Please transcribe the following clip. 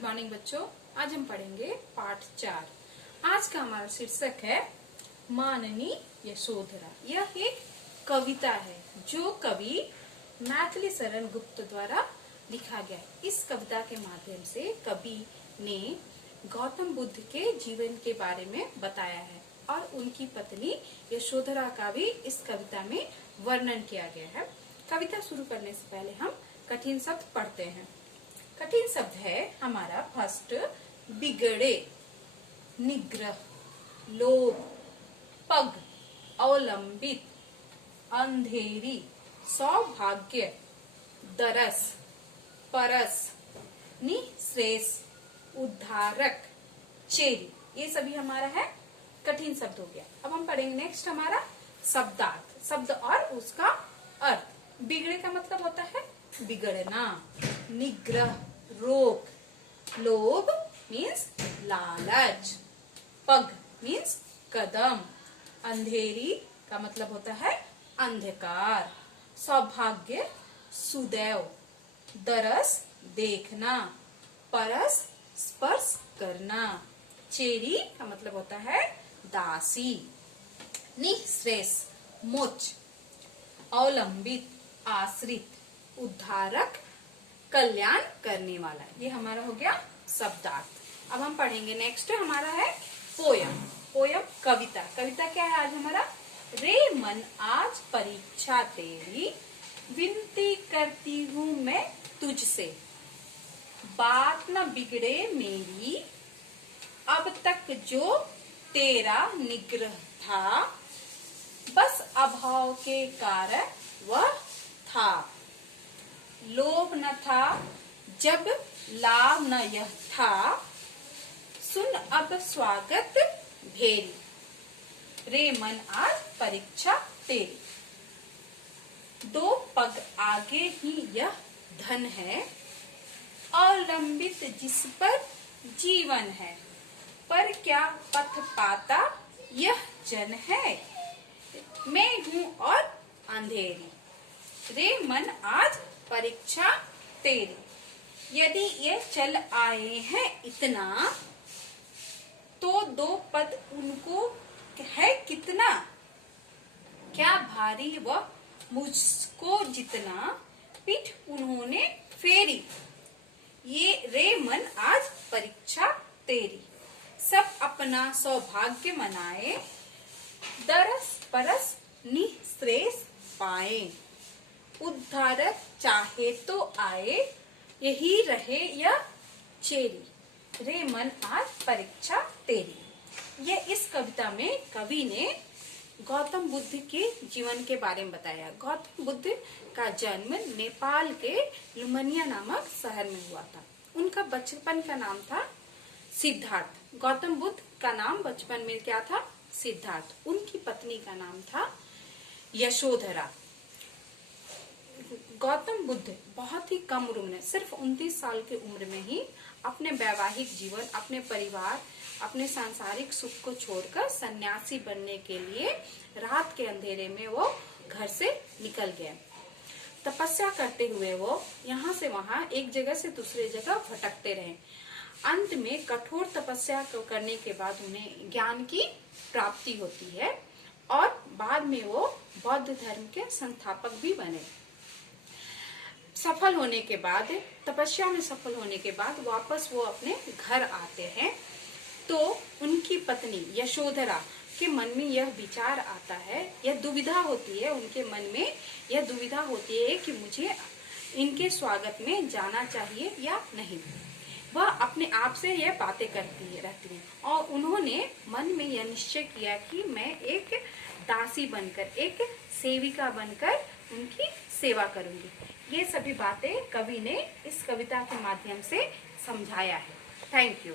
Good morning बच्चों। आज हम पढ़ेंगे पाठ 4। आज का हमारा शीर्षक है माननी यशोधरा। यह एक कविता है जो कवि मैथिली शरण गुप्त द्वारा लिखा गया है। इस कविता के माध्यम से कवि ने गौतम बुद्ध के जीवन के बारे में बताया है और उनकी पत्नी यशोधरा का भी इस कविता में वर्णन किया गया है। कविता शुरू करने से पहले हम कठिन शब्द पढ़ते हैं। कठिन शब्द है हमारा फर्स्ट बिगड़े, निग्रह, लोभ, पग, अवलंबित, अंधेरी, सौभाग्य, दरस, परस, निःश्रेष, उद्धारक, चेरी। ये सभी हमारा है कठिन शब्द हो गया। अब हम पढ़ेंगे नेक्स्ट हमारा शब्दार्थ, शब्द और उसका अर्थ। बिगड़े का मतलब होता है बिगड़ना, निग्रह रोक, लोभ मीन्स लालच, पग मीन्स कदम, अंधेरी का मतलब होता है अंधकार, सौभाग्य सुदैव, दरस देखना, परस स्पर्श करना, चेरी का मतलब होता है दासी, निःश्रेष मोच, अवलंबित आश्रित, उद्धारक कल्याण करने वाला। ये हमारा हो गया शब्दार्थ। अब हम पढ़ेंगे नेक्स्ट हमारा है पोयम। पोयम कविता। कविता क्या है आज हमारा? रे मन आज परीक्षा तेरी, विनती करती हूँ मैं तुझसे, बात न बिगड़े मेरी, अब तक जो तेरा निग्रह था, बस अभाव के कारण वह था, लोभ न था जब लाभ न यह था, सुन अब स्वागत भेरी, रे मन आज परीक्षा तेरी, दो पग आगे ही यह धन है, अवलंबित जिस पर जीवन है, पर क्या पथ पाता यह जन है, मैं हूँ और अंधेरी, रे मन आज परीक्षा तेरी, यदि ये चल आए हैं इतना, तो दो पद उनको है कितना, क्या भारी व मुझको जितना, पीठ उन्होंने फेरी, ये रे मन आज परीक्षा तेरी, सब अपना सौभाग्य मनाए, दरस परस निःश्रेष पाए, उद्धारक चाहे तो आए, यही रहे यह चेरी, रे मन आज परीक्षा तेरी। यह इस कविता में कवि ने गौतम बुद्ध के जीवन के बारे में बताया। गौतम बुद्ध का जन्म नेपाल के लुम्बिनी नामक शहर में हुआ था। उनका बचपन का नाम था सिद्धार्थ। गौतम बुद्ध का नाम बचपन में क्या था? सिद्धार्थ। उनकी पत्नी का नाम था यशोधरा। गौतम बुद्ध बहुत ही कम उम्र में, सिर्फ 29 साल की उम्र में ही अपने वैवाहिक जीवन, अपने परिवार, अपने सांसारिक सुख को छोड़कर सन्यासी बनने के लिए रात के अंधेरे में वो घर से निकल गए। तपस्या करते हुए वो यहाँ से वहाँ, एक जगह से दूसरे जगह भटकते रहे। अंत में कठोर तपस्या करने के बाद उन्हें ज्ञान की प्राप्ति होती है और बाद में वो बौद्ध धर्म के संस्थापक भी बने। सफल होने के बाद, तपस्या में सफल होने के बाद वापस वो अपने घर आते हैं, तो उनकी पत्नी यशोधरा के मन में यह विचार आता है, यह दुविधा होती है, उनके मन में यह दुविधा होती है कि मुझे इनके स्वागत में जाना चाहिए या नहीं। वह अपने आप से यह बातें करती रहती हैं और उन्होंने मन में यह निश्चय किया कि मैं एक दासी बनकर, एक सेविका बनकर उनकी सेवा करूंगी। ये सभी बातें कवि ने इस कविता के माध्यम से समझाया है। Thank you.